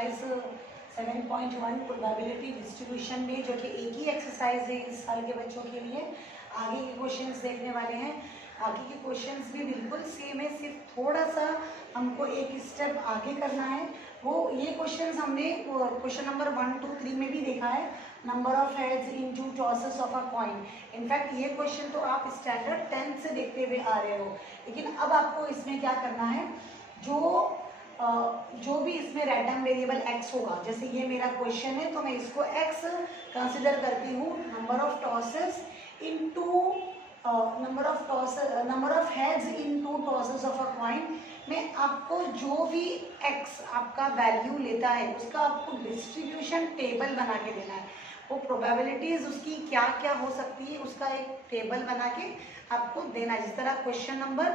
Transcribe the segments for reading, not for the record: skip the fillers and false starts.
Exercise 7.1 probability distribution में, जो कि एक ही एक्सरसाइज है इस साल के बच्चों के लिए। आगे के क्वेश्चंस देखने वाले हैं। आगे के क्वेश्चंस भी बिल्कुल सेम है, सिर्फ थोड़ा सा हमको एक स्टेप आगे करना है। वो ये क्वेश्चंस हमने क्वेश्चन नंबर 1, 2, 3 में भी देखा है, number of heads in 2 tosses of a coin. In fact ये क्वेश्चन तो आप स्टैंडर्ड 10th से देखते हुए आ रहे हो, लेकिन अब आपको इसमें क्या करना है, जो भी इसमें रैंडम वेरिएबल x होगा, जैसे ये मेरा क्वेश्चन है तो मैं इसको x कंसिडर करती हूँ। Number of tosses into number of heads in 2 tosses of a coin में आपको जो भी x आपका वैल्यू लेता है उसका आपको डिस्ट्रीब्यूशन टेबल बना के देना है। वो प्रोबेबिलिटीज उसकी क्या क्या हो सकती है उसका एक टेबल बना के आपको देना है। जिस तरह क्वेश्चन नंबर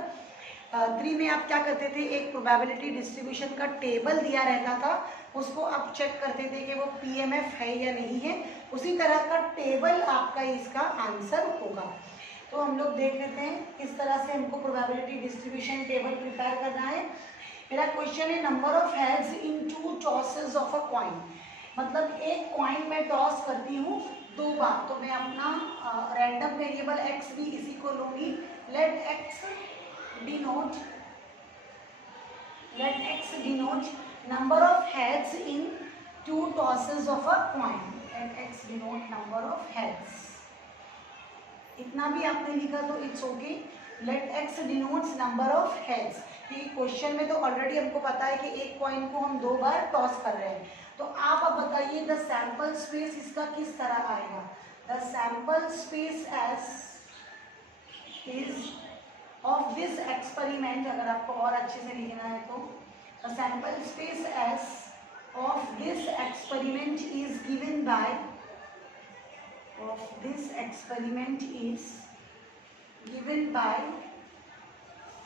3 में आप क्या करते थे, एक प्रोबेबिलिटी डिस्ट्रीब्यूशन का टेबल दिया रहता था, उसको आप चेक करते थे कि वो पीएमएफ है या नहीं है। उसी तरह का टेबल आपका इसका आंसर होगा। तो हम लोग देख लेते हैं किस तरह से हमको प्रोबेबिलिटी डिस्ट्रीब्यूशन टेबल प्रिपेयर करना है। मेरा क्वेश्चन है number of heads in 2 tosses of a coin, मतलब एक कॉइन में टॉस करती हूँ 2 बार, तो मैं अपना रैंडम वेरिएबल x भी इसी को लूंगी। Let x denote number of heads in 2 tosses of a coin. Let x denote number of heads. इतना भी आपने लिखा तो it's okay. Let x denotes number of heads। ये क्वेश्चन में तो ऑलरेडी हमको पता है कि एक कॉइन को हम 2 बार टॉस कर रहे हैं। तो आप अब बताइए द सैंपल स्पेस इसका किस तरह आएगा। The sample space S is of this experiment, अगर आपको और अच्छे से लिखना है तो the sample space S of this experiment is given by, of this experiment is given by,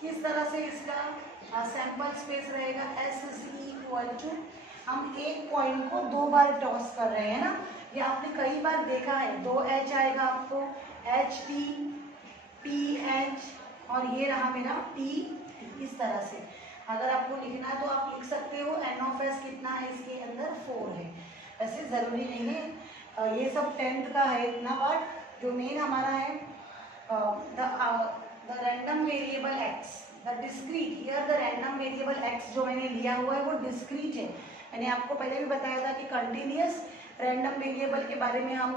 किस तरह से इसका सैंपल स्पेस रहेगा, एस इज इक्वल टू, हम एक कॉइन को 2 बार टॉस कर रहे हैं ना, ये आपने कई बार देखा है। 2h आएगा आपको, एच टी एच, और ये रहा मेरा t, इस तरह से। अगर आपको लिखना है तो आप लिख सकते हो n ऑफ s कितना है, इसके अंदर 4 है। वैसे ज़रूरी नहीं है, ये सब 10th का है इतना पार्ट। जो मेन हमारा है the random variable x, the discrete, here the random variable x जो मैंने लिया हुआ है वो डिस्क्रीट है। मैंने आपको पहले भी बताया था कि कंटिन्यूअस रैंडम वेरिएबल के बारे में हम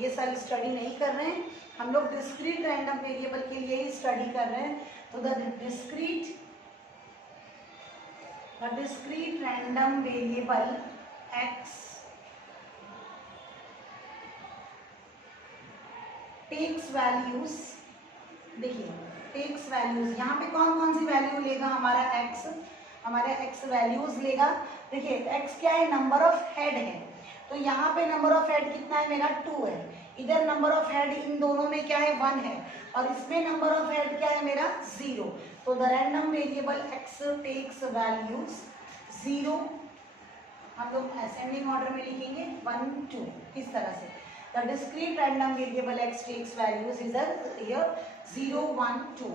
ये साल स्टडी नहीं कर रहे हैं, हम लोग डिस्क्रीट रैंडम वेरिएबल के लिए ही स्टडी कर रहे हैं। तो the discrete random variable x takes values, देखिए टेक्स वैल्यूज, यहाँ पे कौन कौन सी वैल्यू लेगा हमारा x, हमारे x वैल्यूज लेगा। देखिए x क्या है, नंबर ऑफ हेड है, तो यहाँ पे नंबर ऑफ हेड कितना है मेरा 2 है, इधर नंबर ऑफ हेड इन दोनों में क्या है 1 है, और इसमें नंबर ऑफ हेड क्या है मेरा 0। तो the random variable x takes values 0, हम लोग असेंडिंग ऑर्डर में लिखेंगे 1, 2, इस तरह से। The discrete random variable x takes values is here 0, 1, 2।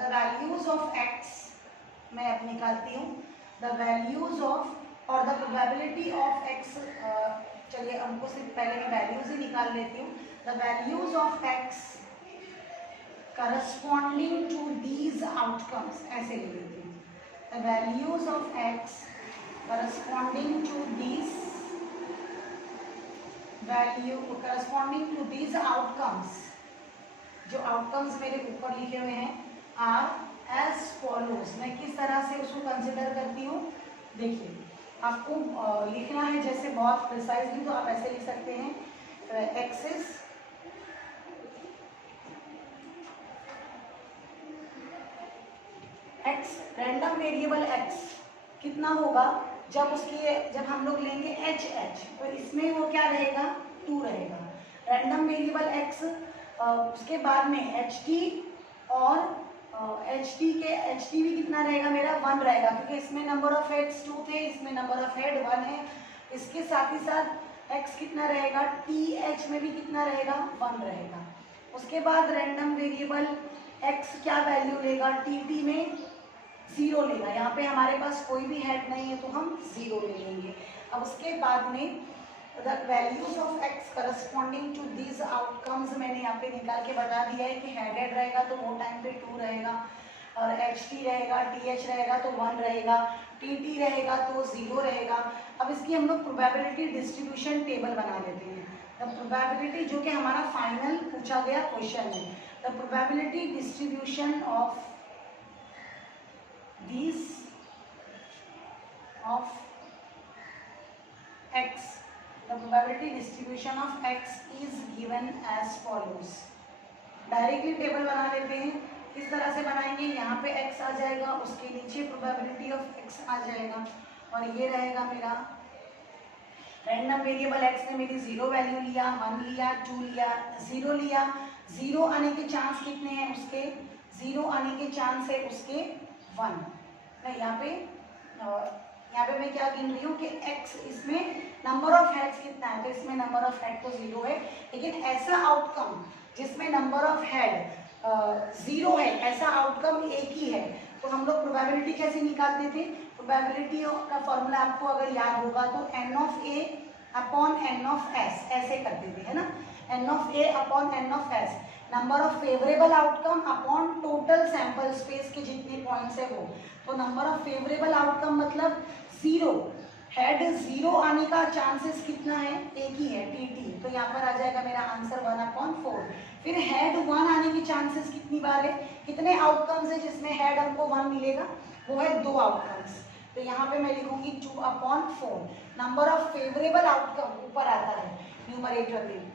the values of x मैं अब निकालती हूँ, the values of और the probability of x, चलिए हमको सिर्फ पहले मैं वैल्यूज ही निकाल लेती हूँ। the values of x corresponding to these outcomes, ऐसे ले लेती हूँ, the values of x corresponding to these outcomes, जो आउटकम्स मेरे ऊपर लिखे हुए हैं आर एज फॉलोज। मैं किस तरह से उसको कंसिडर करती हूँ, देखिए आपको लिखना है जैसे बहुत प्रिसाइजली, तो आप ऐसे लिख सकते हैं axis x, random variable x कितना होगा जब हम लोग लेंगे एच, तो इसमें वो क्या रहेगा 2 रहेगा। रैंडम वेरिएबल एक्स उसके बाद में एच टी, और एच टी भी कितना रहेगा मेरा 1 रहेगा, क्योंकि इसमें नंबर ऑफ हेड्स 2 थे, इसमें नंबर ऑफ हेड 1 है। इसके साथ ही साथ x कितना रहेगा, टी एच में भी कितना रहेगा 1 रहेगा। उसके बाद रैंडम वेरिएबल x क्या वैल्यू लेगा, टी में 0 लेगा। यहाँ पे हमारे पास कोई भी हेड नहीं है तो हम 0 ले लेंगे। अब उसके बाद में the values of x corresponding to this outcomes मैंने यहाँ पे निकाल के बता दिया है कि हेडेड रहेगा तो वो टाइम पे 2 रहेगा, और ht रहेगा, th रहेगा तो 1 रहेगा, tt रहेगा तो 0 रहेगा। अब इसकी हम लोग प्रोबेबिलिटी डिस्ट्रीब्यूशन टेबल बना लेते हैं। द प्रोबेबिलिटी, जो कि हमारा फाइनल पूछा गया क्वेश्चन है, the probability distribution of these of x, the probability distribution of x is given as follows। Directly table बना लेते हैं। किस तरह से बनाएंगे, यहाँ पे x आ जाएगा, उसके नीचे प्रोबेबिलिटी ऑफ x आ जाएगा, और ये रहेगा मेरा रैंडम वेरिएबल x ने मेरी 0 वैल्यू लिया, 1 लिया, 2 लिया, 0 लिया। 0 आने के चांस कितने हैं उसके, 0 आने के चांस है उसके 1। मैं यहाँ पे मैं क्या गिन रही हूँ कि x इसमें नंबर ऑफ हेड्स कितना है, तो इसमें नंबर ऑफ हेड तो 0 है, लेकिन ऐसा आउटकम जिसमें नंबर ऑफ हेड 0 है, ऐसा आउटकम एक ही है, तो हम लोग प्रोबेबिलिटी कैसे निकालते थे, प्रोबेबिलिटी का फॉर्मूला आपको अगर याद होगा तो n of a upon n of s ऐसे करते थे, है ना, n of a upon n of s, number of favourable outcome upon total sample space के जितने पॉइंट्स है वो। तो नंबर ऑफ फेवरेबल आउटकम मतलब 0, हेड 0 आने का चांसेस कितना है, एक ही है, टी। तो यहाँ पर आ जाएगा मेरा आंसर 1/4। फिर हेड 1 आने की चांसेस कितनी बार है, कितने आउटकम्स है जिसमें हेड हमको 1 मिलेगा, वो है 2 आउटकम्स। तो यहाँ पे मैं लिखूंगी 2/4। नंबर ऑफ फेवरेबल आउटकम ऊपर आता है न्यूमरेटर में।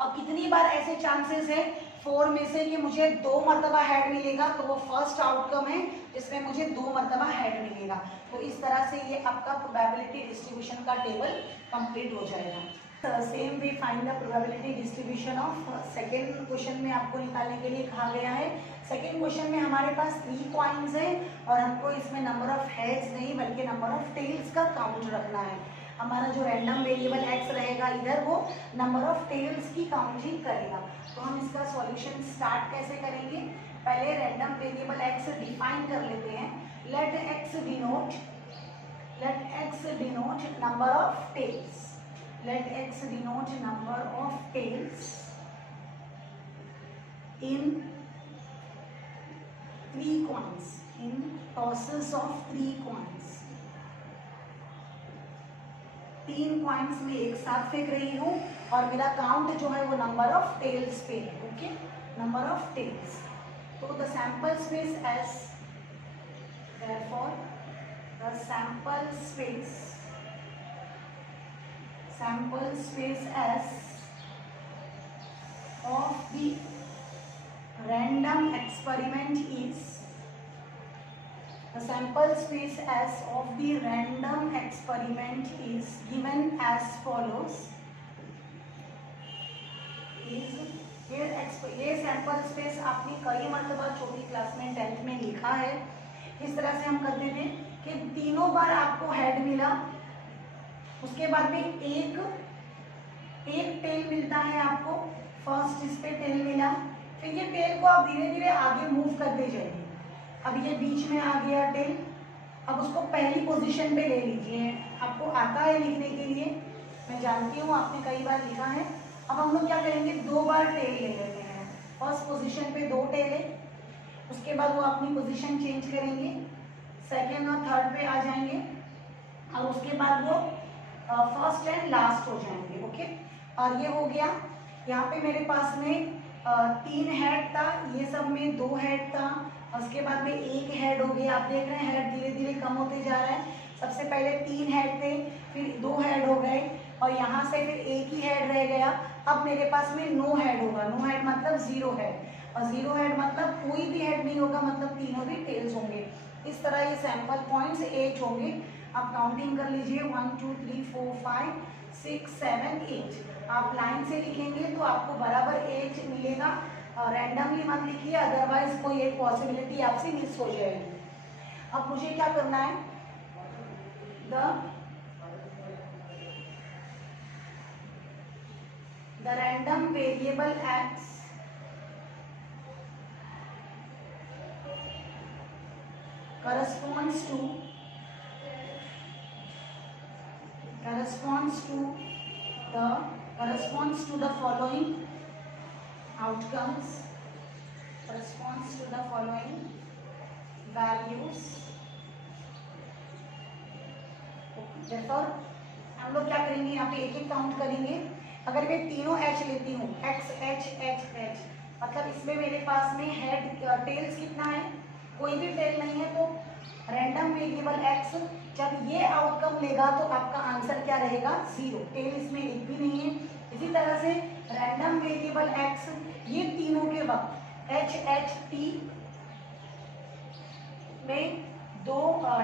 अब कितनी बार ऐसे चांसेस है 4 में से कि मुझे 2 मरतबा हेड मिलेगा, तो वो फर्स्ट आउटकम है जिसमें मुझे 2 मरतबा हेड मिलेगा। तो इस तरह से ये आपका प्रोबेबिलिटी डिस्ट्रीब्यूशन का टेबल कंप्लीट हो जाएगा। Same way find the probability distribution of second question में आपको निकालने के लिए कहा गया है। सेकेंड क्वेश्चन में हमारे पास 3 कॉइन्स है और हमको इसमें नंबर ऑफ हेड्स नहीं बल्कि नंबर ऑफ टेल्स का काउंट रखना है। हमारा जो रैंडम वेरिएबल x रहेगा इधर वो नंबर ऑफ टेल्स की काउंटिंग करेगा। तो हम इसका सॉल्यूशन स्टार्ट कैसे करेंगे, पहले रैंडम वेरिएबल x डिफाइन कर लेते हैं। Let x denote number of tails, let x denote number of tails in 3 coins, in tosses of 3 coins। 3 coins में एक साथ फेंक रही हूँ और मेरा काउंट जो है वो नंबर ऑफ टेल्स पे है। Okay, number of tails. तो the sample space S, therefore the sample space S of the random experiment is, the sample space S of the random experiment is given as follows। ये sample space आपने कई मरतबा छोटी class में 10th में लिखा है। इस तरह से हम करते थे कि तीनों बार आपको हेड मिला, उसके बाद में एक टेल मिलता है आपको, फर्स्ट इस पे टेल मिला, फिर ये टेल को आप धीरे धीरे आगे मूव करते जाइए। अब ये बीच में आ गया टेल, अब उसको पहली पोजीशन पे ले लीजिए। आपको आता है लिखने के लिए, मैं जानती हूँ आपने कई बार लिखा है। अब हम लोग क्या करेंगे, 2 बार टेल ले लेते हैं। फर्स्ट पोजीशन पे 2 टेल है, उसके बाद वो अपनी पोजीशन चेंज करेंगे, सेकेंड और थर्ड पे आ जाएंगे और उसके बाद वो फर्स्ट एंड लास्ट हो जाएंगे। ओके, और ये हो गया। यहाँ पे मेरे पास में 3 हेड था, ये सब में 2 हेड था, उसके बाद में 1 हेड हो गया। आप देख रहे हैं हेड धीरे धीरे कम होते जा रहा है। सबसे पहले 3 हेड थे, फिर 2 हेड हो गए और यहाँ से फिर 1 ही हेड रह गया। अब मेरे पास में 9 हेड होगा। 9 हेड मतलब 0 हेड, और 0 हेड मतलब कोई भी हेड नहीं होगा, मतलब तीनों भी टेल्स होंगे। इस तरह ये सैंपल पॉइंट्स 8 होंगे। आप काउंटिंग कर लीजिए, 1 2 3 4 5 6 7 8। आप लाइन से लिखेंगे तो आपको बराबर 8 मिलेगा। रैंडमली मत लिखिए, अदरवाइज कोई एक पॉसिबिलिटी आपसे मिस हो जाएगी। अब मुझे क्या करना है, the random variable x corresponds to the following outcomes, corresponds to the following values. Therefore हम लोग क्या करेंगे, यहाँ पे एक एक काउंट करेंगे. अगर मैं तीनों h लेती हूँ, x h h h, मतलब इसमें मेरे पास में हेड टेल्स कितना है, कोई भी टेल नहीं है, तो रैंडम वेरिएबल x जब ये आउटकम लेगा तो आपका आंसर क्या रहेगा, 0. टेल इसमें एक भी नहीं है. इसी तरह से रैंडम वेरिएबल x ये तीनों के वक्त h h t में दो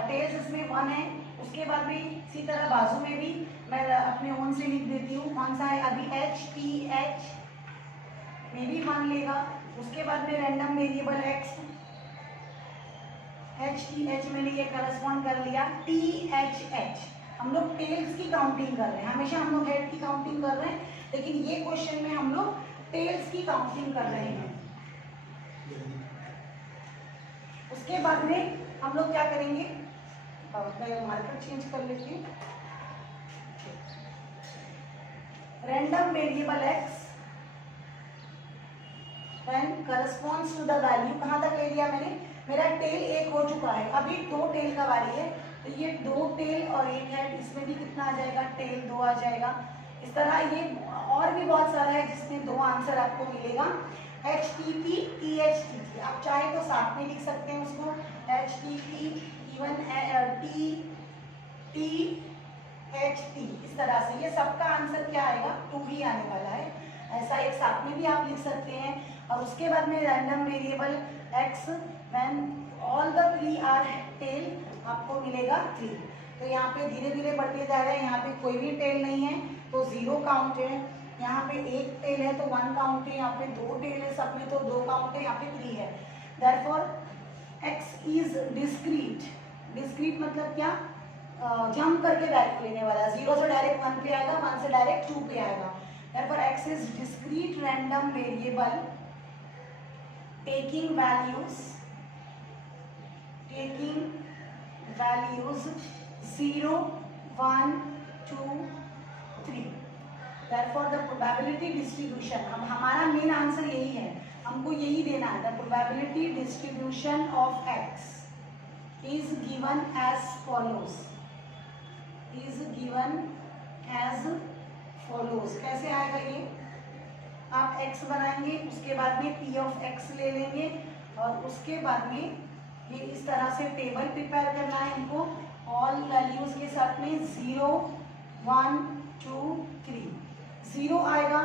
टेल्स इसमें 1 है. उसके बाद भी इसी तरह बाजू में भी मैं अपने ओन से लिख देती हूँ कौन सा है, अभी h p h में भी 1 लेगा. उसके बाद में random variable x h t h मैंने ये करस्पॉन्ड कर लिया. t h h हम लोग टेल्स की काउंटिंग कर रहे हैं, हमेशा हम लोग हेड की काउंटिंग कर रहे हैं, लेकिन ये क्वेश्चन में हम लोग टेल्स की काउंटिंग कर रहे हैं. उसके बाद में हम लोग क्या करेंगे, मैं मार्कर चेंज कर लेती हूँ. Random variable x then corresponds to the value, कहाँ तक ले लिया मैंने, मेरा टेल एक हो चुका है, अभी 2 टेल का बारी है, तो ये 2 टेल और एक हेड, इसमें भी कितना आ जाएगा, टेल 2 आ जाएगा. इस तरह ये और भी बहुत सारा है जिसमें 2 आंसर आपको मिलेगा. H T P T H T T, आप चाहे तो साथ में लिख सकते हैं उसको, H T P even T T H T, इस तरह से ये सबका आंसर क्या आएगा, 2 ही आने वाला है. ऐसा एक साथ में भी आप लिख सकते हैं. और उसके बाद में random variable x when all the 3 are tail आपको मिलेगा 3. तो यहाँ पे धीरे धीरे बढ़ते जा रहे हैं, यहाँ पे कोई भी टेल नहीं है तो 0 काउंट है, यहाँ पे एक टेल है तो 1 काउंट है, यहाँ पे 2 टेल है सब में तो 2 काउंट है, यहाँ पे 3 है. Therefore x is discrete. Discrete मतलब क्या, जंप करके वैल्यू लेने वाला, 0 से डायरेक्ट 1 पे आएगा, 1 से डायरेक्ट 2 पे आएगा. Therefore, x is discrete random variable taking values 0, 1, 2, 3. Therefore, the probability distribution, अब हमारा मेन आंसर यही है, हमको यही देना है. The probability distribution of x is given as follows. कैसे आएगा ये, आप x बनाएंगे, उसके बाद में p ऑफ x ले लेंगे और उसके बाद में ये इस तरह से टेबल प्रिपेयर करना है इनको ऑल वैल्यूज के साथ में 0, 1, 2, 3. 0 आएगा,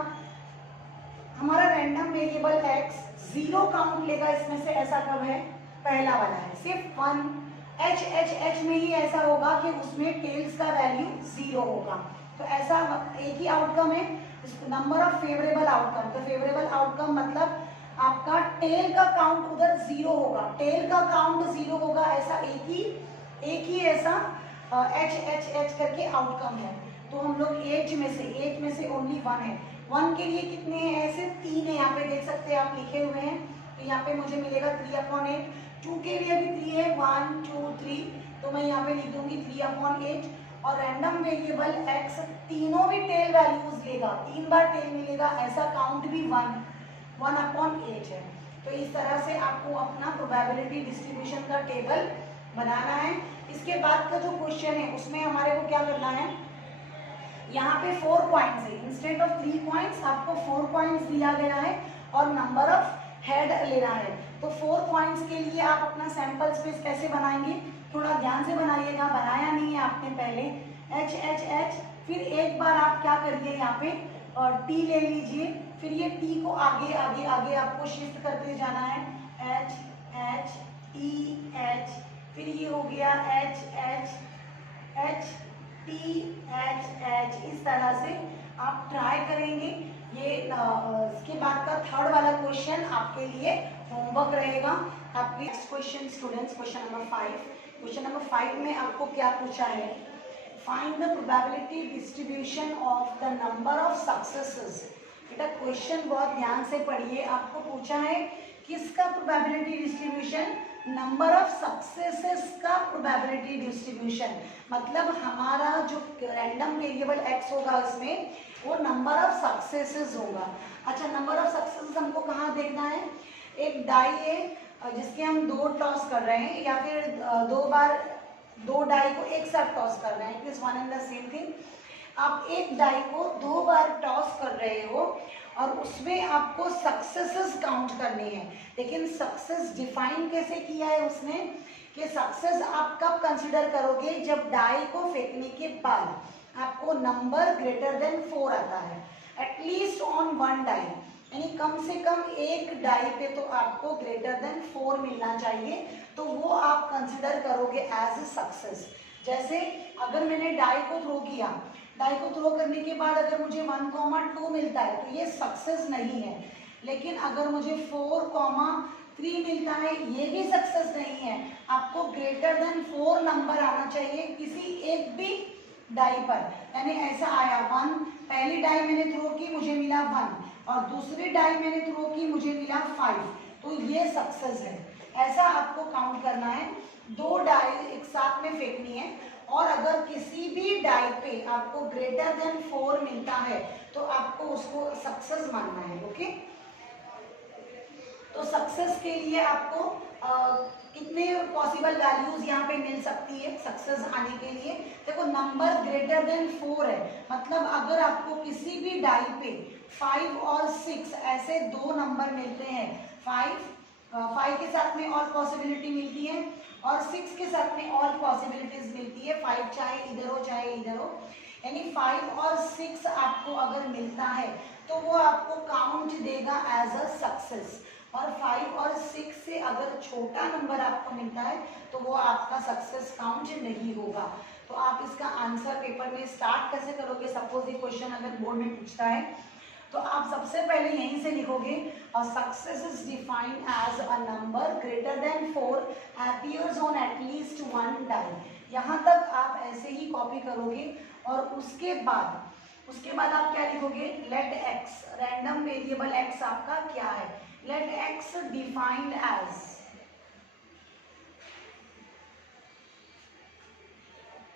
हमारा रैंडम वेरिएबल x 0 काउंट लेगा इसमें से, ऐसा कब है, पहला वाला है. सिर्फ 1 h में ही ऐसा होगा कि उसमें टेल्स का वैल्यू 0 होगा. तो ऐसा एक ही आउटकम है, नंबर ऑफ फेवरेबल आउटकम. तो फेवरेबल आउटकम मतलब आपका टेल का काउंट उधर 0 होगा, टेल का काउंट 0 होगा, ऐसा एक ही ऐसा h करके आउटकम है. तो हम लोग एज में से ओनली 1 है. 1 के लिए कितने हैं, ऐसे 3 है, यहाँ पे देख सकते हैं आप लिखे हुए हैं. तो यहाँ पे मुझे मिलेगा 3/8. 2 के लिए भी 3 है, 1, 2, 3, तो मैं यहाँ पे लिख दूंगी 3/8. और रैंडम वेरिएबल x तीनों भी टेल वैल्यूज लेगा, 3 बार टेल मिलेगा, ऐसा काउंट भी 1/8 है. तो इस तरह से आपको अपना प्रोबेबिलिटी डिस्ट्रीब्यूशन का टेबल बनाना है. इसके बाद का जो क्वेश्चन है उसमें हमारे को क्या करना है, यहाँ पे 4 पॉइंट्स है, इंस्टेड ऑफ 3 पॉइंट्स आपको 4 पॉइंट्स दिया गया है और नंबर ऑफ हेड लेना है. तो 4 पॉइंट्स के लिए आप अपना सैंपल स्पेस कैसे बनाएंगे, थोड़ा ध्यान से बनाइएगा, बनाया नहीं है आपने पहले. h फिर एक बार आप क्या करिए, यहाँ पे t ले लीजिए, फिर ये t को आगे आपको शिफ्ट करते जाना है. h t h, फिर ये हो गया h t h. इस तरह से आप ट्राई करेंगे. ये इसके बाद का थर्ड वाला क्वेश्चन आपके लिए होमवर्क रहेगा. आपके next question students, question number 5. Question number 5 में आपको क्या पूछा है, find the probability distribution of the number of successes बेटा क्वेश्चन बहुत ध्यान से पढ़िए, आपको पूछा है किसका probability distribution, number of successes का प्रोबेबिलिटी डिस्ट्रीब्यूशन, मतलब हमारा जो रैंडम वेरिएबल x होगा उसमें वो नंबर ऑफ सक्सेसेस होगा। अच्छा, नंबर ऑफ सक्सेसेस हमको कहाँ देखना है, एक डाई है जिसके हम 2 टॉस कर रहे हैं या फिर 2 बार 2 डाई को एक साथ टॉस कर रहे हैं, it is one and the same thing. आप एक डाई को 2 बार टॉस कर रहे हो और उसमें आपको सक्सेसेस काउंट करनी है, लेकिन सक्सेस डिफाइन कैसे किया है उसने कि सक्सेस आप कब कंसिडर करोगे, जब डाई को फेंकने के बाद आपको नंबर ग्रेटर देन 4 आता है, एटलीस्ट ऑन वन डाई, यानी कम से कम एक डाई पे तो आपको ग्रेटर देन 4 मिलना चाहिए, तो वो आप कंसिडर करोगे एज ए सक्सेस। जैसे अगर मैंने डाई को थ्रो किया, डाई को थ्रो करने के बाद अगर मुझे 1,2 मिलता है तो ये सक्सेस नहीं है, लेकिन अगर मुझे 4,3 मिलता है ये भी सक्सेस नहीं है। आपको ग्रेटर देन 4 नंबर आना चाहिए किसी एक भी डाई पर, यानी ऐसा आया 1, पहली डाई मैंने थ्रो की मुझे मिला 1 और दूसरी डाई मैंने थ्रो की मुझे मिला 5, तो ये सक्सेस है। ऐसा आपको काउंट करना है, 2 डाई एक साथ में फेंकनी है और अगर किसी भी डाई पे आपको ग्रेटर देन 4 मिलता है तो आपको उसको सक्सेस मानना है। ओके, तो सक्सेस के लिए आपको कितने पॉसिबल वैल्यूज यहाँ पे मिल सकती है सक्सेस आने के लिए। देखो नंबर ग्रेटर देन 4 है, मतलब अगर आपको किसी भी डाई पे 5 और 6 ऐसे 2 नंबर मिलते हैं, 5 के साथ में और पॉसिबिलिटी मिलती है और 6 के साथ में और पॉसिबिलिटीज मिलती है, 5 चाहे इधर हो चाहे इधर हो, यानी 5 और 6 आपको अगर मिलता है तो वो आपको काउंट देगा एज अ सक्सेस, और 5 और 6 से अगर छोटा नंबर आपको मिलता है तो वो आपका सक्सेस काउंट नहीं होगा। तो आप इसका आंसर पेपर में स्टार्ट कैसे करोगे, सपोज ये क्वेश्चन अगर बोर्ड में पूछता है तो आप सबसे पहले यहीं से लिखोगे, success is defined as a number greater than 4 appears on at least one die. यहाँ तक आप ऐसे ही कॉपी करोगे और उसके बाद आप क्या लिखोगे, let x, random variable x आपका क्या है, let x defined as,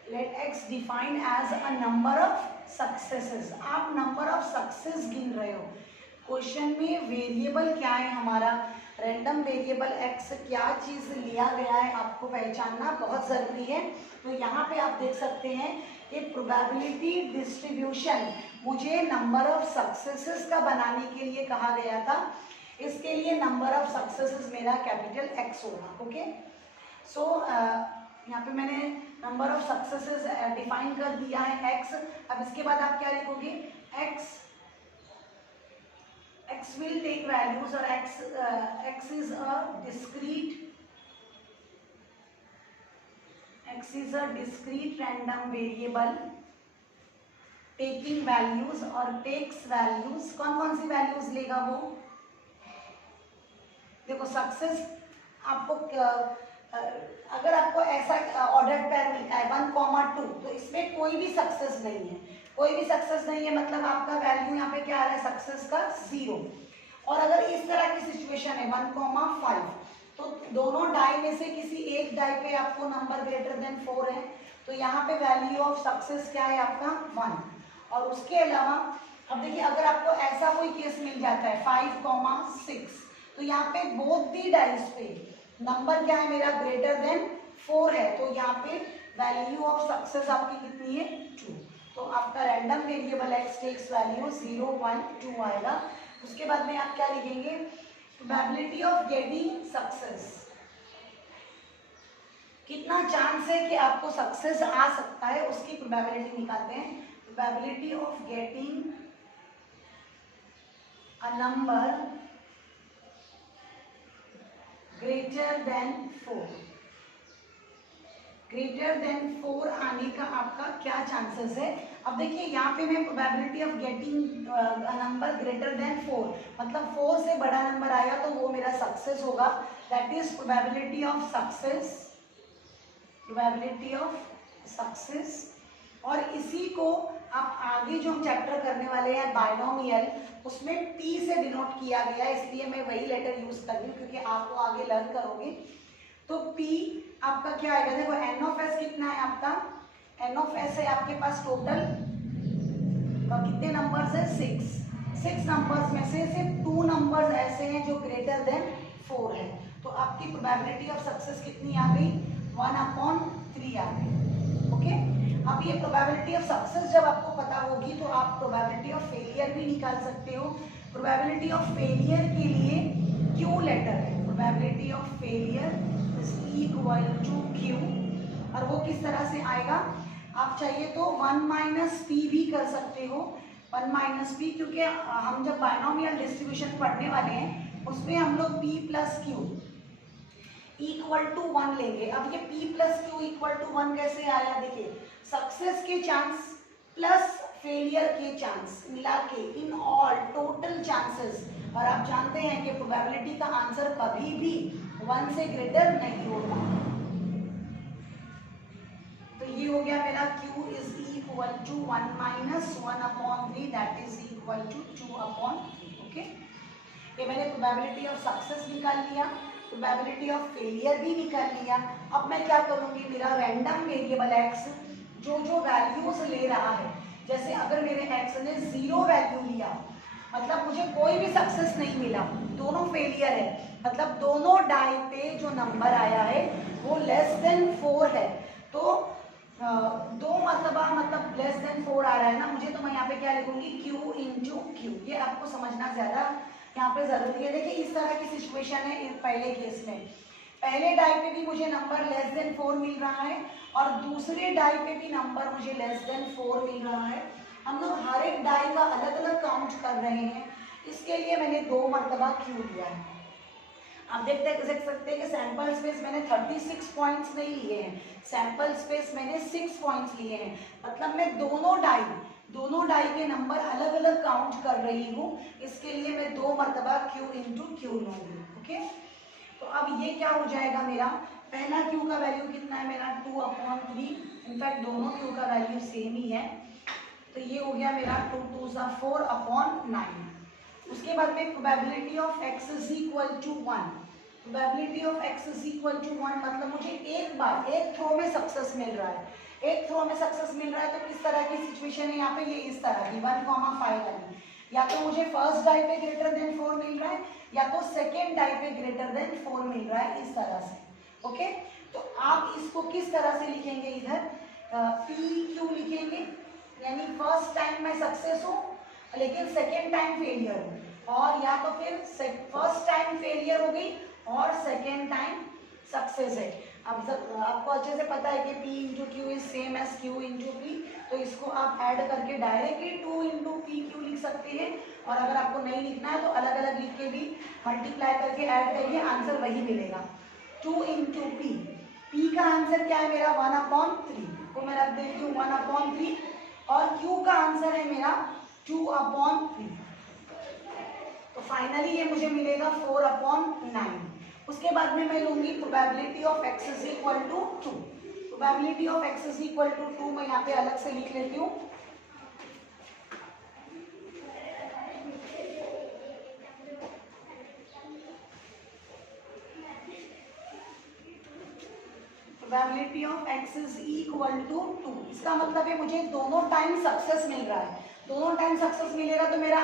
let x defined as a number of successes. आप नंबर ऑफ सक्सेस गिन रहे हो, क्वेश्चन में वेरिएबल क्या है हमारा, रैंडम वेरिएबल एक्स, क्या चीज लिया गया है आपको पहचानना बहुत जरूरी है। तो यहाँ पे आप देख सकते हैं कि प्रोबेबिलिटी डिस्ट्रीब्यूशन मुझे नंबर ऑफ सक्सेसेस का बनाने के लिए कहा गया था, इसके लिए नंबर ऑफ सक्सेसेस मेरा कैपिटल एक्स होगा। ओके, सो यहाँ पे मैंने नंबर ऑफ सक्सेसेस डिफाइन कर दिया है एक्स। अब इसके बाद आप क्या लिखोगे, x will take values और x is a discrete random variable taking values और takes values, कौन सी वैल्यूज लेगा वो, देखो सक्सेस आपको अगर आपको ऐसा ऑर्डर पेयर मिलता है 1,2 तो इसमें कोई भी सक्सेस नहीं है, कोई भी सक्सेस नहीं है, मतलब आपका वैल्यू यहाँ पे क्या आ रहा है सक्सेस का 0। और अगर इस तरह की सिचुएशन है 1,5 तो दोनों डाई में से किसी एक डाई पे आपको नंबर ग्रेटर देन 4 है, तो यहाँ पे वैल्यू ऑफ सक्सेस क्या है आपका 1। और उसके अलावा अब देखिए अगर आपको ऐसा कोई केस मिल जाता है 5,6 तो यहाँ पे बोथ दी डाइस पे नंबर क्या है मेरा ग्रेटर देन 4 है, तो यहाँ पे वैल्यू ऑफ सक्सेस आपकी कितनी है 2। तो आपका random variable x takes value 0, 1, 2 आएगा। उसके बाद में आप क्या लिखेंगे, प्रोबेबिलिटी ऑफ गेटिंग सक्सेस, कितना चांस है कि आपको सक्सेस आ सकता है उसकी प्रोबेबिलिटी निकालते हैं। Probability of getting a number greater than 4, greater than 4 आने का आपका क्या चांसेस है। अब देखिए यहाँ पे मैं probability of getting number greater than 4 मतलब 4 से बड़ा नंबर आया तो वो मेरा सक्सेस होगा, that is probability of success, probability of success. और इसी को आप आगे जो हम चैप्टर करने वाले हैं बाइनोमियल, उसमें p से डिनोट किया गया है, इसलिए मैं वही लेटर यूज कर रही हूँ क्योंकि आप वो आगे लर्न करोगे। तो p आपका क्या आएगा, देखो n ऑफ s कितना है आपका, n ऑफ s है आपके पास टोटल कितने नंबर्स है, 6 नंबर्स में से सिर्फ 2 नंबर्स ऐसे हैं जो ग्रेटर देन 4 है। तो आपकी प्रोबेबिलिटी ऑफ सक्सेस कितनी आ गई, 1/3 आ गई। ओके, अब ये प्रोबेबिलिटी ऑफ सक्सेस जब आपको पता होगी तो आप प्रोबेबिलिटी ऑफ फेलियर भी निकाल सकते हो। प्रोबेबिलिटी ऑफ फेलियर के लिए क्यू लेटर है, probability of failure is equal to q, और वो किस तरह से आएगा, आप चाहिए तो 1 - p भी कर सकते हो, 1 - p, क्योंकि हम जब बाइनोमियल डिस्ट्रीब्यूशन पढ़ने वाले हैं उसमें हम लोग p + q इक्वल टू 1 लेंगे। अब ये p + q इक्वल टू 1 कैसे आया, देखिए सक्सेस के चांस प्लस फेलियर के चांस मिला के इन ऑल टोटल चांसेस, और आप जानते हैं कि प्रोबेबिलिटी का आंसर कभी भी 1 से ग्रेटर नहीं होगा। तो ये हो गया मेरा q is equal to 1 - 1/3 that is equal to 2/3। Okay, ये मैंने प्रोबेबिलिटी ऑफ सक्सेस निकाल लिया, प्रोबेबिलिटी ऑफ फेलियर भी निकाल लिया। अब मैं क्या करूंगी, मेरा रैंडम वेरिएबल x जो वैल्यूज ले रहा है, जैसे अगर मेरे x ने 0 वैल्यू लिया मतलब मुझे कोई भी सक्सेस नहीं मिला, दोनों फेलियर है, मतलब दोनों डाई पे जो नंबर आया है वो लेस देन 4 है, तो दो मरतबा मतलब लेस देन 4 आ रहा है ना मुझे, तो मैं यहाँ पे क्या लिखूंगी, q इंटू क्यू। ये आपको समझना ज्यादा यहाँ पे जरूरी है। देखिए इस तरह की सिचुएशन है पहले केस में, पहले डाई पे भी मुझे नंबर लेस देन 4 मिल रहा है और दूसरे डाई पे भी नंबर मुझे लेस देन 4 मिल रहा है। हम लोग हर एक डाई का अलग अलग काउंट कर रहे हैं, इसके लिए मैंने 2 मरतबा क्यू लिया है। आप देख सकते हैं कि सैंपल स्पेस मैंने 36 पॉइंट्स नहीं लिए हैं, सैंपल स्पेस मैंने 6 पॉइंट्स लिए हैं, मतलब मैं दोनों डाई के नंबर अलग अलग काउंट कर रही हूँ, इसके लिए मैं 2 मरतबा q इंटू क्यू लूँगी। ओके, तो अब ये क्या हो जाएगा, मेरा पहला q का वैल्यू कितना है, मेरा 2/3, इनफैक्ट दोनों q का वैल्यू सेम ही है, तो ये हो गया मेरा 2 × 2 = 4/9। उसके बाद में probability of x is equal to 1, probability of x is equal to 1 मतलब मुझे एक थ्रो में सक्सेस मिल रहा है, एक थ्रो में सक्सेस मिल रहा है। तो किस तरह की सिचुएशन है यहाँ पे, ये इस तरह की 1,5 वाली, या तो मुझे फर्स्ट डाई पे ग्रेटर देन 4 मिल रहा है या तो सेकेंड डाई पे ग्रेटर देन 4 मिल रहा है, इस तरह से। ओके, तो आप इसको किस तरह से लिखेंगे, इधर PQ लिखेंगे, यानी फर्स्ट टाइम मैं सक्सेस हूँ लेकिन सेकेंड टाइम फेलियर हो, और या तो फिर फर्स्ट टाइम फेलियर हो गई और सेकेंड टाइम सक्सेस है। अब आपको अच्छे से पता है कि P into q is same as Q into P, तो इसको आप ऐड करके डायरेक्टली 2 इंटू PQ लिख सकते हैं, और अगर आपको नहीं लिखना है तो अलग अलग लिख के भी मल्टीप्लाई करके ऐड करिए, आंसर वही मिलेगा 2 इंटू P। P का आंसर क्या है मेरा 1/3, तो मैं रख देती हूँ 1/3, और Q का आंसर है मेरा 2/3, तो फाइनली ये मुझे मिलेगा 4/9। उसके बाद में मैं लूंगी probability of x is equal to 2, probability of x is equal to 2 मैं यहाँ पे अलग से लिख लेती हूँ। Probability of x is equal to 2, इसका मतलब है मुझे दोनों टाइम सक्सेस मिल रहा है, दोनों टाइम सक्सेस मिलेगा तो मेरा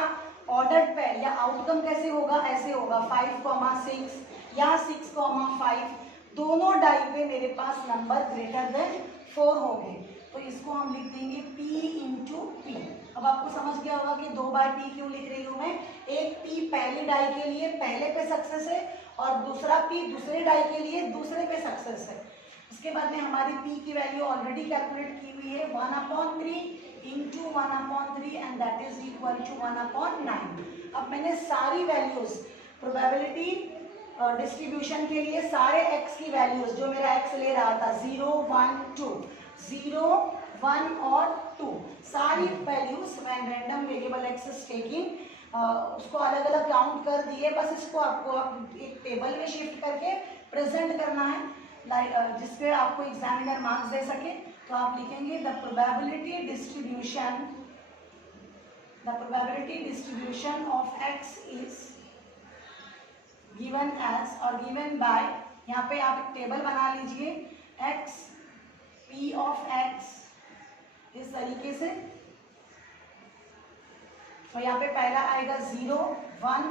ऑर्डर पेयर या आउटकम कैसे होगा, ऐसे होगा 5,6 या 6,5, दोनों डाई पे मेरे पास नंबर ग्रेटर देन 4 होंगे, तो इसको हम लिख देंगे P इंटू P। अब आपको समझ गया होगा कि 2 बार P क्यों लिख रही हूँ मैं, एक P पहली डाई के लिए पहले पे सक्सेस है और दूसरा P दूसरे डाई के लिए दूसरे पे सक्सेस है। उसके बाद में हमारी P की वैल्यू ऑलरेडी कैलकुलेट की हुई है 1/3 into 1/3 and that is equal to 1/9। अब मैंने सारी वैल्यूज प्रोबेबिलिटी डिस्ट्रीब्यूशन के लिए सारे x की वैल्यूज जो मेरा x ले रहा था 0, 1, 2, 0, 1 और 2, सारी वैल्यूज मैं random variable x is taking उसको अलग अलग काउंट कर दिए, बस इसको आपको एक टेबल में शिफ्ट करके प्रेजेंट करना है जिसपे आपको एग्जामिनर मार्क्स दे सके। तो आप लिखेंगे the probability distribution of x is given as और गिवन बाय, यहाँ पे आप एक टेबल बना लीजिए x p ऑफ x इस तरीके से। तो यहाँ पे पहला आएगा 0 1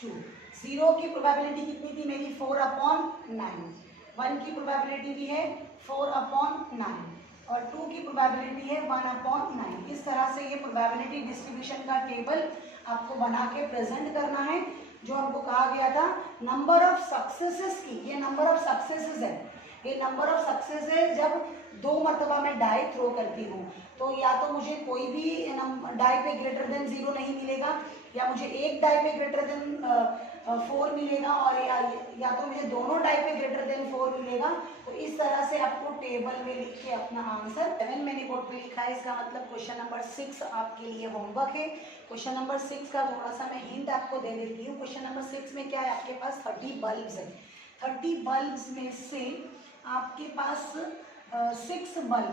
2। 0 की प्रोबेबिलिटी कितनी थी मेरी 4/9, 1 की प्रोबेबिलिटी भी है 4/9 और 2 की प्रोबेबिलिटी है 1/9। इस तरह से ये प्रोबेबिलिटी डिस्ट्रीब्यूशन का टेबल आपको बना के प्रेजेंट करना है। जो हमको कहा गया था नंबर ऑफ सक्सेसेस की, ये नंबर ऑफ सक्सेसेस है, ये नंबर ऑफ सक्सेस है जब 2 मरतबा मैं डाई थ्रो करती हूँ। तो या तो मुझे कोई भी डाई पे ग्रेटर देन 0 नहीं मिलेगा, या मुझे एक डाई पे ग्रेटर देन 4 मिलेगा, और या तो मुझे दोनों डाई पे ग्रेटर देन 4 मिलेगा। तो इस तरह से आपको टेबल में लिख के अपना आंसर 7 मैंने बोर्ड पे लिखा है। इसका मतलब क्वेश्चन नंबर 6 आपके लिए होमवर्क है। क्वेश्चन नंबर 6 का थोड़ा सा मैं हिंट आपको दे देती हूँ। क्वेश्चन नंबर 6 में क्या है, आपके पास 30 बल्ब्स है। 30 बल्ब्स में से आपके पास 6 बल्ब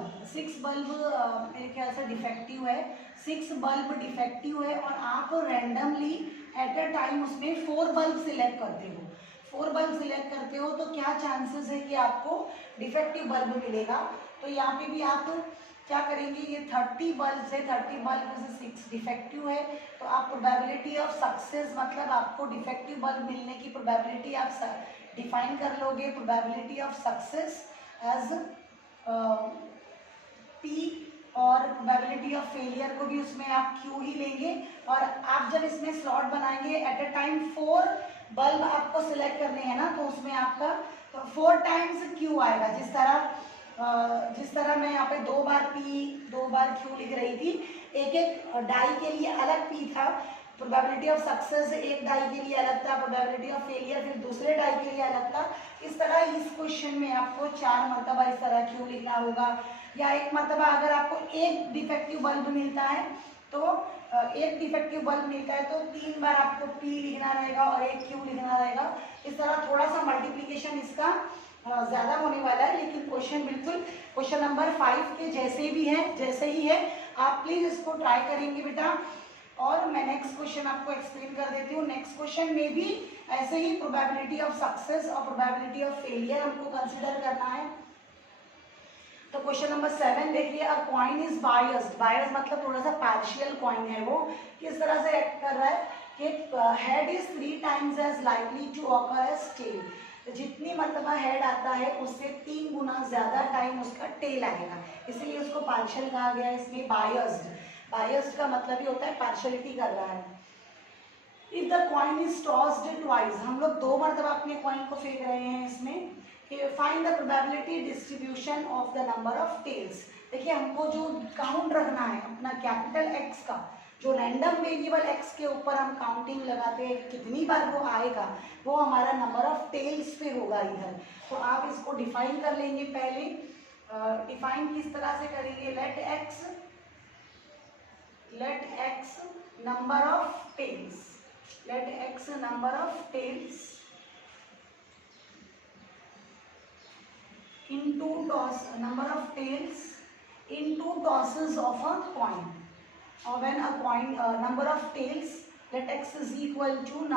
मेरे ख्याल से डिफेक्टिव है, 6 बल्ब डिफेक्टिव है और आप रैंडमली एट अ टाइम उसमें 4 बल्ब सिलेक्ट करते हो। 4 बल्ब सिलेक्ट करते हो तो क्या चांसेस है कि आपको डिफेक्टिव बल्ब मिलेगा। तो यहाँ पे भी आप क्या करेंगे, ये 30 बल्ब है, 30 बल्ब में से 6 डिफेक्टिव है, तो आप प्रोबेबिलिटी ऑफ सक्सेस मतलब आपको डिफेक्टिव बल्ब मिलने की प्रोबेबिलिटी आप डिफाइन कर लोगे। Probability of success as P और प्रोबेबिलिटी ऑफ फेलियर को भी उसमें आप Q ही लेंगे। और आप जब इसमें स्लॉट बनाएंगे एट अ टाइम 4 बल्ब आपको सिलेक्ट करने हैं ना, तो उसमें आपका 4 टाइम्स Q आएगा। जिस तरह मैं यहाँ पे 2 बार P 2 बार Q लिख रही थी, एक एक डाई के लिए अलग P था, प्रोबेबिलिटी ऑफ सक्सेस एक डाई के लिए अलग था, प्रोबेबिलिटी ऑफ फेलियर फिर दूसरे डाई के लिए अलग था। इस तरह इस क्वेश्चन में आपको 4 मरतबा इस तरह क्यों लिखना होगा, या एक मरतबा अगर आपको एक डिफेक्टिव बल्ब मिलता है तो एक डिफेक्टिव बल्ब मिलता है तो 3 बार आपको P लिखना रहेगा और एक Q लिखना रहेगा। इस तरह थोड़ा सा मल्टीप्लीकेशन इसका ज़्यादा होने वाला है, लेकिन क्वेश्चन बिल्कुल क्वेश्चन नंबर 5 के जैसे ही है। आप प्लीज़ इसको ट्राई करेंगे बेटा। और मैं नेक्स्ट क्वेश्चन आपको एक्सप्लेन कर देती हूँ। नेक्स्ट क्वेश्चन में भी ऐसे ही प्रोबेबिलिटी ऑफ सक्सेस और प्रोबेबिलिटी ऑफ फेलियर हमको कंसीडर करना है। तो क्वेश्चन नंबर 7 देखिए, अ कॉइन इज बायस्ड। बायस मतलब थोड़ा सा पार्शियल कॉइन है, वो किस तरह से एक्ट कर रहा है कि head is 3 times as likely to occur as tail. जितनी मरतबा हेड आता है उससे 3 गुना ज्यादा टाइम उसका टेल आएगा, इसलिए उसको पार्शियल कहा गया है। इसमें बायस्ड का मतलब ही होता है पार्शियलिटी कर रहा है। If the coin is tossed twice, हम लोग 2 मरतबा अपने कॉइन को फेंक रहे हैं इसमें। Find the probability distribution of the number of tails. देखिए हमको जो काउंट रखना है अपना कैपिटल एक्स का, जो रैंडम वेरिएबल एक्स के ऊपर हम काउंटिंग लगाते हैं कितनी बार वो आएगा, वो हमारा नंबर ऑफ टेल्स पे होगा इधर। तो आप इसको डिफाइन कर लेंगे। पहले डिफाइन किस तरह से करेंगे, late x number of tails, let x number of tails into number of tails into tosses of a coin, or when a coin number of tails, let x is equal to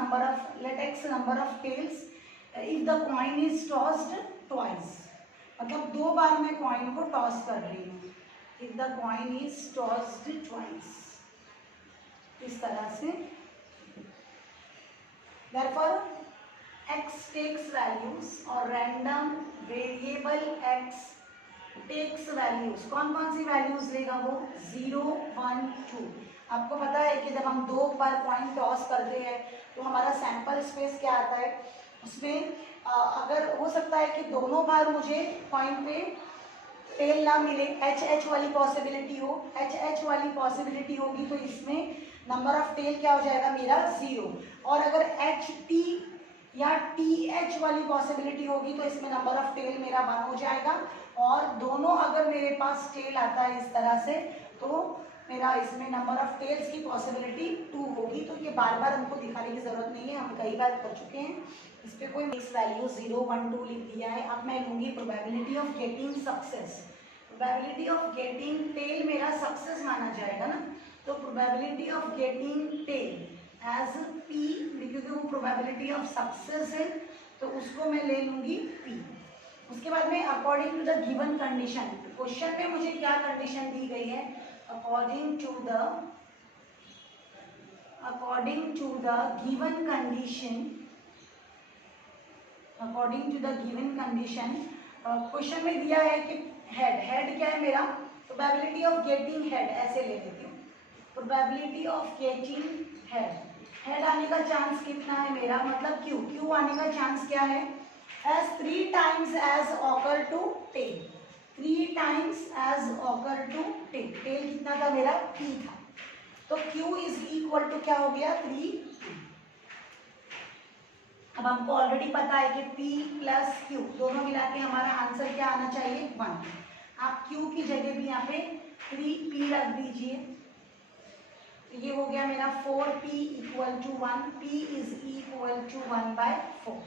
let x number of tails if the coin is tossed twice, मतलब 2 बार मैं coin को toss कर रही हूँ। if the coin is tossed twice, इस तरह से। therefore x takes values और random variable x takes values। कौन कौन सी वैल्यूज लेगा वो, 0 1 2। आपको पता है कि जब हम 2 बार कॉइन टॉस करते हैं तो हमारा सैंपल स्पेस क्या आता है, उसमें अगर हो सकता है कि दोनों बार मुझे कॉइन पे टेल ना मिले, एच वाली पॉसिबिलिटी हो, एच वाली पॉसिबिलिटी होगी तो इसमें नंबर ऑफ टेल क्या हो जाएगा मेरा 0। और अगर एच टी या टी एच वाली पॉसिबिलिटी होगी तो इसमें नंबर ऑफ टेल मेरा 1 हो जाएगा। और दोनों अगर मेरे पास टेल आता है इस तरह से तो मेरा इसमें नंबर ऑफ टेल्स की पॉसिबिलिटी 2 होगी। तो ये बार बार हमको दिखाने की जरूरत नहीं है, हम कई बार कर चुके हैं। इस पर कोई मिक्स वैल्यू 0 1 2 लिख दिया है। अब मैं लूँगी probability of getting success. Probability of getting tail मेरा सक्सेस माना जाएगा ना, तो probability of getting tail as p, क्योंकि वो प्रोबेबिलिटी ऑफ सक्सेस है तो उसको मैं ले लूंगी पी। उसके बाद में according to the given condition, question में मुझे क्या कंडीशन दी गई है, according to the given condition, according to the given condition question में दिया है कि हेड क्या है मेरा, प्रोबेबिलिटी ऑफ गेटिंग हेड, ऐसे ले लेती हूँ, प्रोबेबिलिटी ऑफ गेटिंग हेड आने का चांस कितना है मेरा, मतलब क्यू आने का चांस क्या है, as 3 times as occur to tail, 3 times as occur to tail, tail कितना था मेरा p था, तो q इज इक्वल टू क्या हो गया 3। अब हमको ऑलरेडी पता है कि p प्लस q दोनों मिला के हमारा आंसर क्या आना चाहिए 1। आप q की जगह भी यहाँ पे 3p रख दीजिए, तो ये हो गया मेरा 4p equal to 1, p is equal to 1/4,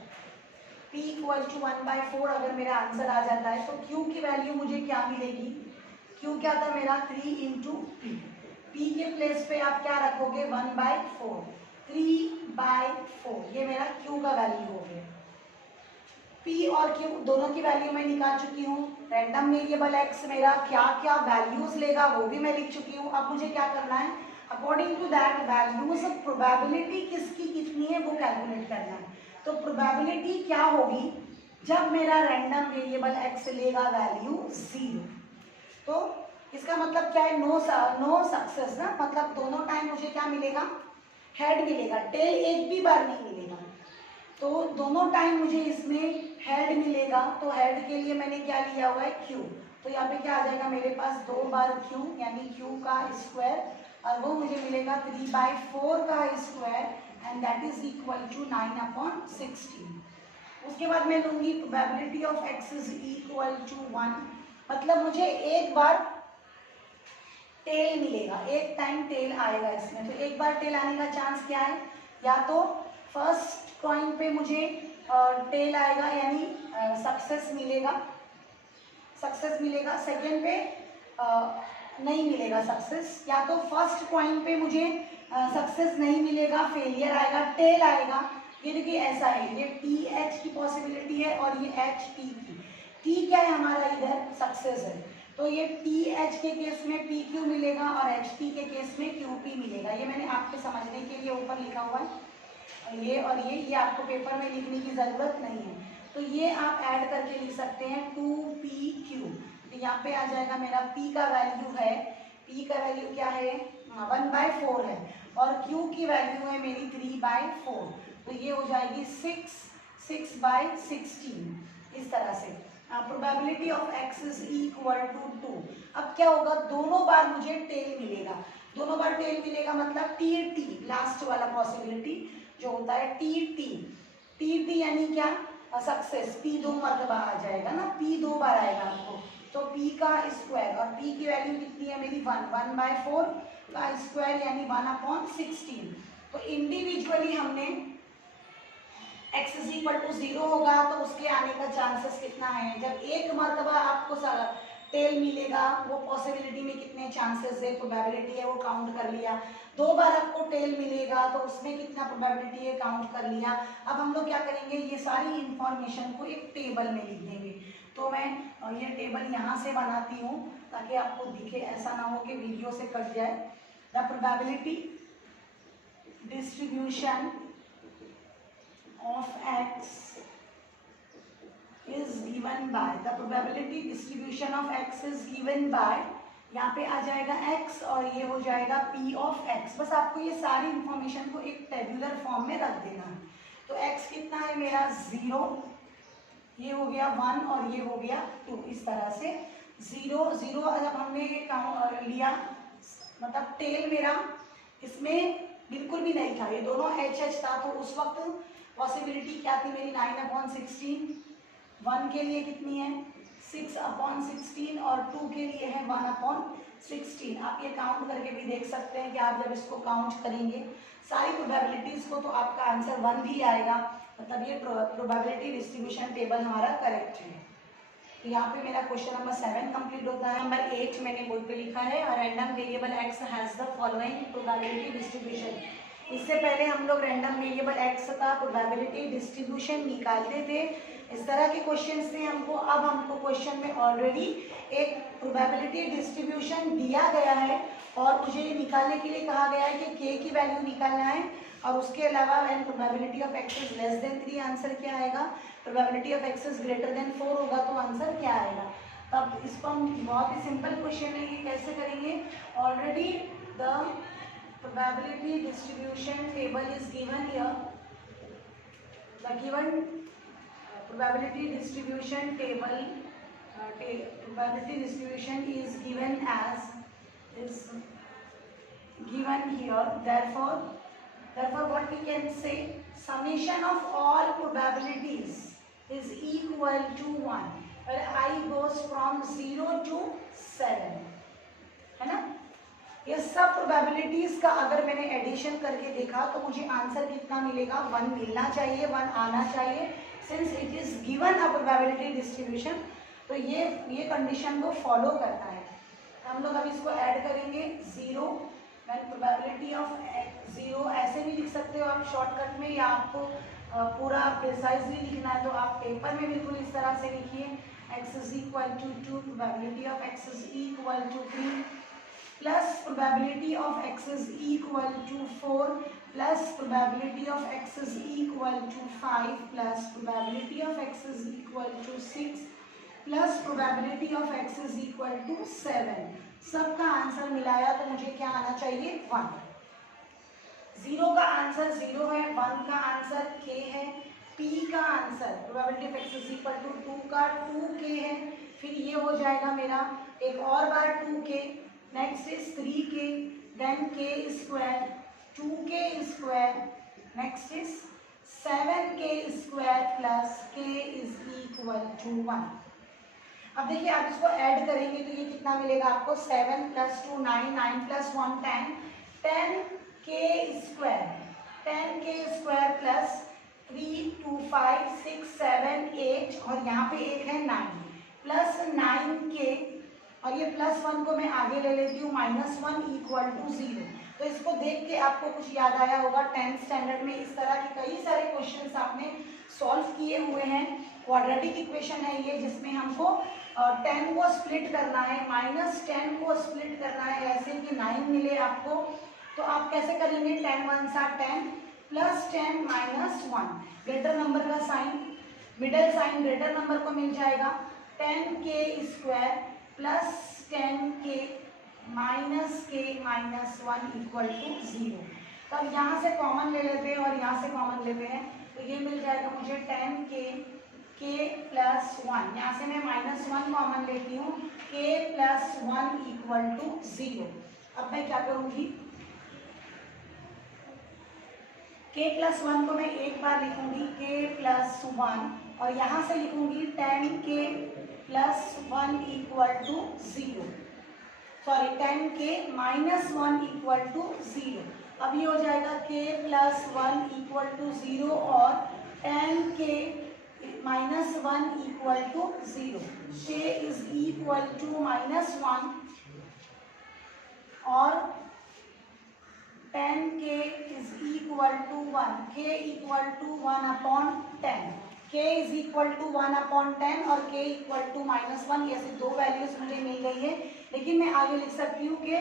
p equal to 1/4 अगर मेरा आंसर आ जाता है तो q की वैल्यू मुझे क्या मिलेगी, q क्या था मेरा 3 इंटू p, p के प्लेस पे आप क्या रखोगे 1/4, 3/4, ये मेरा q का वैल्यू हो गया। p और q दोनों की वैल्यू मैं निकाल चुकी हूँ, रैंडम वेरिएबल x मेरा क्या क्या वैल्यूज लेगा वो भी मैं लिख चुकी हूँ। अब मुझे क्या करना है, according to that values probability किसकी कितनी है वो कैलकुलेट करना है। तो प्रोबेबिलिटी क्या होगी जब मेरा रैंडम वेरिएबल x लेगा वैल्यू 0, तो इसका मतलब क्या है, नो सक्सेस ना, मतलब दोनों टाइम मुझे क्या मिलेगा, हेड मिलेगा, टेल एक भी बार नहीं मिलेगा, तो दोनों टाइम मुझे इसमें हेड मिलेगा। तो हेड के लिए मैंने क्या लिया हुआ है q, तो यहाँ पे क्या आ जाएगा मेरे पास 2 बार q यानी q का स्क्वायर, और वो मुझे मिलेगा 3/4 का square, and that is equal to 9/16। उसके बाद मैं लूंगी probability of x is equal to 1, मतलब मुझे एक बार टेल मिलेगा, एक टाइम टेल आएगा इसमें, तो एक बार टेल आने का चांस क्या है, या तो फर्स्ट कॉइन पे मुझे टेल आएगा यानी सक्सेस मिलेगा, सेकेंड पे नहीं मिलेगा सक्सेस, या तो फर्स्ट कॉइन पे मुझे सक्सेस नहीं मिलेगा, फेलियर आएगा, टेल आएगा। ये देखिए ऐसा है, ये टी एच की पॉसिबिलिटी है और ये एच टी की, टी क्या है हमारा इधर सक्सेस है, तो ये टी एच के केस में पी क्यू मिलेगा और एच टी के केस में क्यू पी मिलेगा। ये मैंने आपके समझने के लिए ऊपर लिखा हुआ है, ये और ये आपको पेपर में लिखने की ज़रूरत नहीं है, तो ये आप ऐड करके लिख सकते हैं 2pq, तो यहाँ पे आ जाएगा मेरा p का वैल्यू है, p का वैल्यू क्या है 1/4 है, और q की वैल्यू है मेरी 3/4, तो ये हो जाएगी 6/16 इस तरह से। Probability of x is equal to 2। अब क्या होगा, दोनों बार मुझे टेल मिलेगा, दोनों बार टेल मिलेगा मतलब टी लास्ट वाला पॉसिबिलिटी जो होता है टी यानी क्या सक्सेस, p 2 मरतबा आ जाएगा ना, p 2 बार आएगा आपको, तो p का स्क्वायर, और p की वैल्यू कितनी है मेरी 1/4 का स्क्वायर यानी 1/16। तो इंडिविजुअली हमने x इज इक्वल टू 0 होगा तो उसके आने का चांसेस कितना है, जब एक मरतबा आपको टेल मिलेगा वो पॉसिबिलिटी में कितने चांसेस है, प्रोबेबिलिटी है वो काउंट कर लिया, 2 बार आपको टेल मिलेगा तो उसमें कितना प्रोबेबिलिटी है काउंट कर लिया। अब हम लोग क्या करेंगे, ये सारी इंफॉर्मेशन को एक टेबल में लिख देंगे, तो मैं ये टेबल यहाँ से बनाती हूँ ताकि आपको दिखे, ऐसा ना हो कि वीडियो से कट जाए। The probability distribution of x is given by, the probability distribution of x is given by, यहाँ पे आ जाएगा x और ये हो जाएगा p of x। बस आपको ये सारी इंफॉर्मेशन को एक टेबुलर फॉर्म में रख देना है। तो x कितना है मेरा 0, ये हो गया 1 और ये हो गया 2, इस तरह से 0 0 जब हमने ये लिया मतलब टेल मेरा इसमें बिल्कुल भी नहीं था, ये दोनों HH था, तो उस वक्त पॉसिबिलिटी क्या थी मेरी 9/16, 1 के लिए कितनी है 6/16 और 2 के लिए है 1/16। आप ये काउंट करके भी देख सकते हैं कि आप जब इसको काउंट करेंगे सारी प्रोबेबिलिटीज को तो आपका आंसर 1 भी आएगा, मतलब ये प्रोबेबिलिटी डिस्ट्रीब्यूशन टेबल हमारा करेक्ट है। तो यहाँ पे मेरा क्वेश्चन नंबर 7 कंप्लीट होता है। नंबर 8 मैंने बोर्ड पे लिखा है, random variable x has the following probability distribution. इससे पहले हम लोग रैंडम वेरिएबल एक्स का प्रोबेबिलिटी डिस्ट्रीब्यूशन निकालते थे, इस तरह के क्वेश्चन थे हमको। अब हमको क्वेश्चन में ऑलरेडी एक प्रोबेबिलिटी डिस्ट्रीब्यूशन दिया गया है और मुझे ये निकालने के लिए कहा गया है कि के की वैल्यू निकालना है, और उसके अलावा when probability of x is less than 3 answer क्या आएगा, probability of x is greater than 4 होगा तो आंसर क्या आएगा। तब इसको हम बहुत ही सिंपल क्वेश्चन है, ये कैसे करेंगे। Already the probability distribution table is given here, the given probability distribution table probability distribution is given here. Therefore what we can say, summation of all probabilities is equal to 1 where I goes from 0 to 7, है ना। ये सब probabilities का अगर मैंने addition करके देखा तो मुझे आंसर कितना मिलेगा, 1 मिलना चाहिए, 1 आना चाहिए। Since it is given a probability distribution, तो ये कंडीशन को फॉलो करता है। हम लोग अब इसको ऐड करेंगे 0 व्हेन प्रोबेबिलिटी ऑफ 0, ऐसे भी लिख सकते हो आप शॉर्टकट में, या आपको पूरा प्रिसाइजली लिखना है तो आप पेपर में बिल्कुल इस तरह से लिखिए, x is equal to 2, probability of x is equal to 3 plus probability of x is equal to 4 plus probability of x is equal to 5 plus probability of x is equal to 6 plus probability of x is equal to 7। सबका answer मिलाया तो मुझे क्या आना चाहिए, 1। 0 का answer 0 है, 1 का आंसर k है, p का answer probability of x is equal to 2 का 2k है, फिर ये हो जाएगा मेरा एक और बार 2k, next is 3k, then k square, 2k square, next is 7k square plus k is equal to 1। अब देखिए आप इसको ऐड करेंगे तो ये कितना मिलेगा आपको, 7 + 2 9, 9 + 1 10, 10k square, 10k square plus 3 2 5 6 7 8 और यहाँ पे एक है 9 plus 9k, और ये +1 को मैं आगे ले लेती हूँ, -1 इक्वल टू 0। तो इसको देख के आपको कुछ याद आया होगा, 10th स्टैंडर्ड में इस तरह के कई सारे क्वेश्चंस आपने सॉल्व किए हुए हैं। क्वाड्रेटिक इक्वेशन है ये, जिसमें हमको 10 को स्प्लिट करना है, -10 को स्प्लिट करना है ऐसे कि 9 मिले आपको। तो आप कैसे करेंगे, 10 1 10 + 10 -1, ग्रेटर नंबर का sign, middle sign greater number को मिल जाएगा, 10k square plus 10k minus k minus 1 equal to 0। तो अब यहाँ से कॉमन ले लेते हैं और यहाँ से कॉमन लेते हैं, तो ये मिल जाएगा मुझे 10k k प्लस 1, यहाँ से मैं -1 कॉमन लेती हूँ, k प्लस 1 इक्वल टू 0। अब मैं क्या करूँगी, k प्लस 1 को मैं एक बार लिखूंगी k प्लस 1 और यहाँ से लिखूंगी 10k plus 1 equal to 0, sorry 10k minus 1 equal to 0। अब ये हो जाएगा k प्लस 1 इक्वल टू 0 और 10k minus 1 equal to 0, k is equal to -1 और 10k is equal to 1, k equal to 1/10, k is equal to 1/10 और k equal to -1, ऐसे दो values मुझे मिल गई है। लेकिन मैं आगे लिख सकती हूँ कि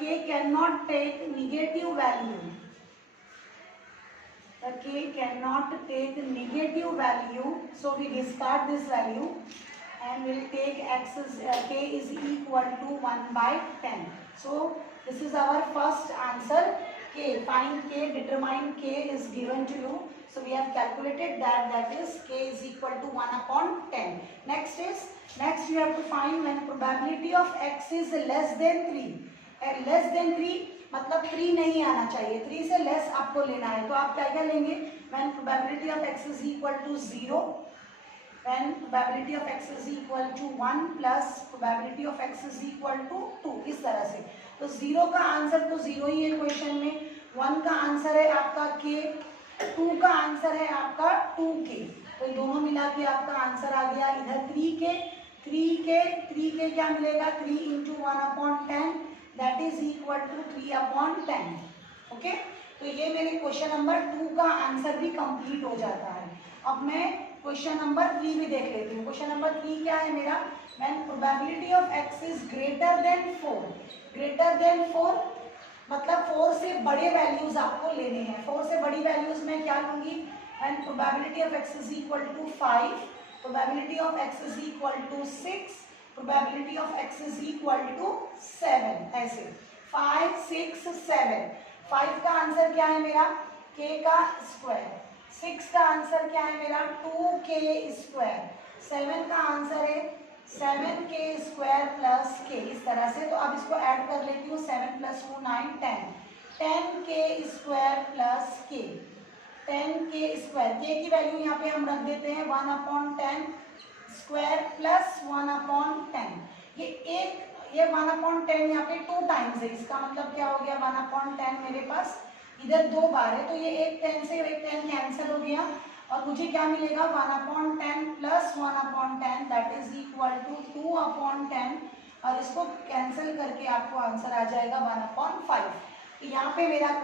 k can not take negative value, k can not take negative value, so we discard this value and we'll take k is equal to 1/10. So this is our first answer, k. Find k, determine k is given to you. So we have calculated that is k is equal to 1/10. Next you have to find when probability of x is less than 3. Less than 3 मतलब 3 नहीं आना चाहिए, 3 से less आपको लेना है। तो आप क्या क्या लेंगे, when probability of x is equal to 0, when probability of x is equal to 1 plus probability of x is equal to 2, इस तरह से। तो 0 का आंसर तो 0 ही है क्वेश्चन में, 1 का आंसर है आपका k, 2 का आंसर है आपका 2k, तो दोनों मिला के आपका आंसर आ गया इधर 3k, 3 के क्या मिलेगा, 3 into 1/10 that is equal to 3/10। Okay, तो ये मेरे क्वेश्चन नंबर 2 का आंसर भी कंप्लीट हो जाता है। अब मैं क्वेश्चन नंबर 3 भी देख लेती हूँ। क्वेश्चन नंबर 3 क्या है मेरा, when probability of x is greater than 4, greater than 4 मतलब 4 से बड़े वैल्यूज आपको लेने हैं। 4 से बड़ी वैल्यूज में क्या लूंगी, when probability of x is equal to 5, probability of x is equal to 6, probability of x is equal to 7, ऐसे 5 6 7। 5 का आंसर क्या है मेरा, k का स्क्वायर। 6 का आंसर क्या है मेरा, 2k स्क्वायर। 7 का आंसर है 7k स्क्वायर प्लस k, इस तरह से। तो अब इसको ऐड कर लेती हूँ, 7 + 2 9 10, 10k square plus k, 10k square. k की वैल्यू यहाँ पे हम रख देते हैं 1/10 स्क्वायर प्लस 1/10। ये 1/10 यहाँ पे 2 टाइम्स है, इसका मतलब क्या हो गया, 1/10 मेरे पास इधर 2 बार है, तो ये एक 10 से एक 10 कैंसिल हो गया और मुझे क्या मिलेगा, 1/10 plus 1/10 that is equal to 2/10 और इसको कैंसिल करके आपको आंसर आ जाएगा 1/5। यहाँ पे मेरा